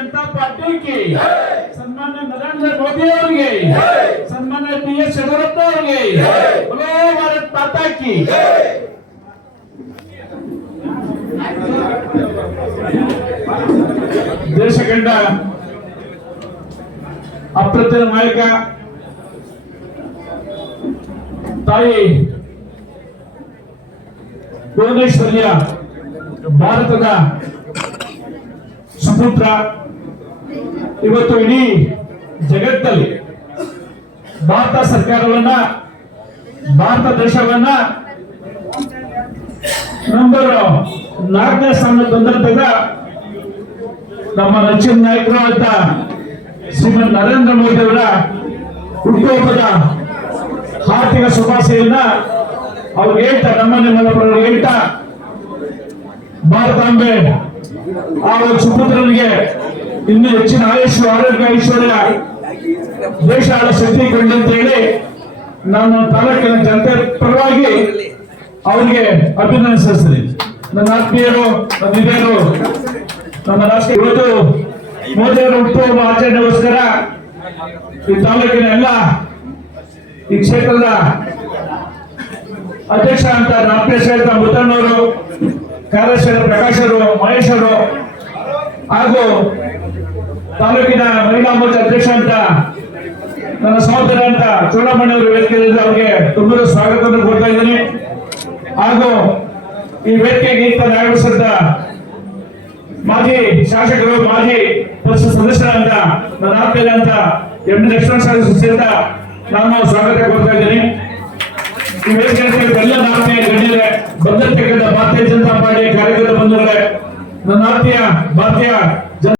जनता party की सन्मान्य नरेंद्र मोदी ಅವರಿಗೆ सन्मान्य टी.एस. ಯಡಿಯೂರಪ್ಪ ಅವರಿಗೆ बोलो भारत माता की ದೇಶ ಕಂಡ ಅಪ್ರತಿಮ ನಾಯಕ ತಾಯಿ ಭುವನೇಶ್ವರಿಯ ಭಾರತದ ಸುಪುತ್ರ ಇವತ್ತು ಇಡೀ ಜಗತ್ತಲ್ಲಿ ಭಾರತ ಸರ್ಕಾರವನ್ನ ಭಾರತ ದೇಶವನ್ನ ನಂಬರ್ 4ನೇ ಸ್ಥಾನ ತಂದಂತದ ನಮ್ಮ ನೆಚ್ಚಿನ ನಾಯಕರು ಅಂತ ಶ್ರೀಮಂತ ನರೇಂದ್ರ ಮೋದಿ ಅವರ ಹುಟ್ಟುಹಬ್ಬದ ಆರ್ಥಿಕ ಶುಭಾಶಯನ್ನ ಅವ್ರಿಗೆ ಹೇಳ್ತಾ ನಿಮ್ಮಗಳ ಪರವಾಗಿ ಹೇಳ್ತಾ ಭಾರತಾಂಬೆ ಆ ಸುಪುತ್ರನಿಗೆ ಇನ್ನು ಹೆಚ್ಚಿನ ಆಯುಷ್ ಆರೋಗ್ಯ ಐಶ್ವರ್ಯ ದೇಶ ಆಳ ಶಕ್ತಿ ಕೊಂಡು ಅಂತ ಹೇಳಿ ನಾನು ತಾಲೂಕಿನ ಜನತೆ ಪರವಾಗಿ ಅವರಿಗೆ ಅಭಿನಂದಿಸ್ತೀನಿ. ನನ್ನ ಆತ್ಮೀಯರು ನನ್ನ ಹಿರಿಯರು ನಮ್ಮ ರಾಷ್ಟ್ರ ಇವತ್ತು ಮೋದಿಯವರ ಹುಟ್ಟುಹಬ್ಬ ಆಚರಣೆಗೋಸ್ಕರ ಈ ತಾಲೂಕಿನ ಎಲ್ಲ ಈ ಕ್ಷೇತ್ರದ ಅಧ್ಯಕ್ಷ ಅಂತ ನಾಪೇಶ್ ಅಂತ ಮುತ್ತಣ್ಣವರು, ಕಾರ್ಯದರ್ಶಿ ಪ್ರಕಾಶ್ ಅವರು, ಮಹೇಶ್ ಅವರು ಹಾಗೂ ತಾಲೂಕಿನ ಮಹಿಳಾ ಮೋರ್ಚಾ ಅಧ್ಯಕ್ಷ ಅಂತ ನನ್ನ ಸಹೋದರ ಅಂತ ಚೋಡಮಣಿ ಅವರು ವೇದಿಕೆಯಲ್ಲಿ ಅವರಿಗೆ ತುಂಬ ಸ್ವಾಗತವನ್ನು ಕೊಡ್ತಾ ಇದ್ದೀನಿ. ಹಾಗೂ ಈ ವೇದಿಕೆಗೆ ಇಂತ ನ್ಯಾಯಸ್ಥಾನದ ಮಾಜಿ ಶಾಸಕರು, ಮಾಜಿ ಪರಿಷತ್ ಸದಸ್ಯರಂತ ನನ್ನ ಆತ್ಮೀಯ ಅಂತ ಎಂ ಲಕ್ಷ್ಮಣ ಅಂತ ನಾನು ಸ್ವಾಗತ ಕೊಡ್ತಾ ಇದ್ದೀನಿ. ಈ ವೇದಿಕೆ ಎಲ್ಲ ಆತ್ಮೀಯ ಗಣ್ಯರೇ, ಬಂದಿರತಕ್ಕಂಥ ಭಾರತೀಯ ಜನತಾ ಪಾರ್ಟಿ ಕಾರ್ಯಕರ್ತ ಬಂಧುಗಳೇ, ನನ್ನ ಆತ್ಮೀಯ ಭಾರತೀಯ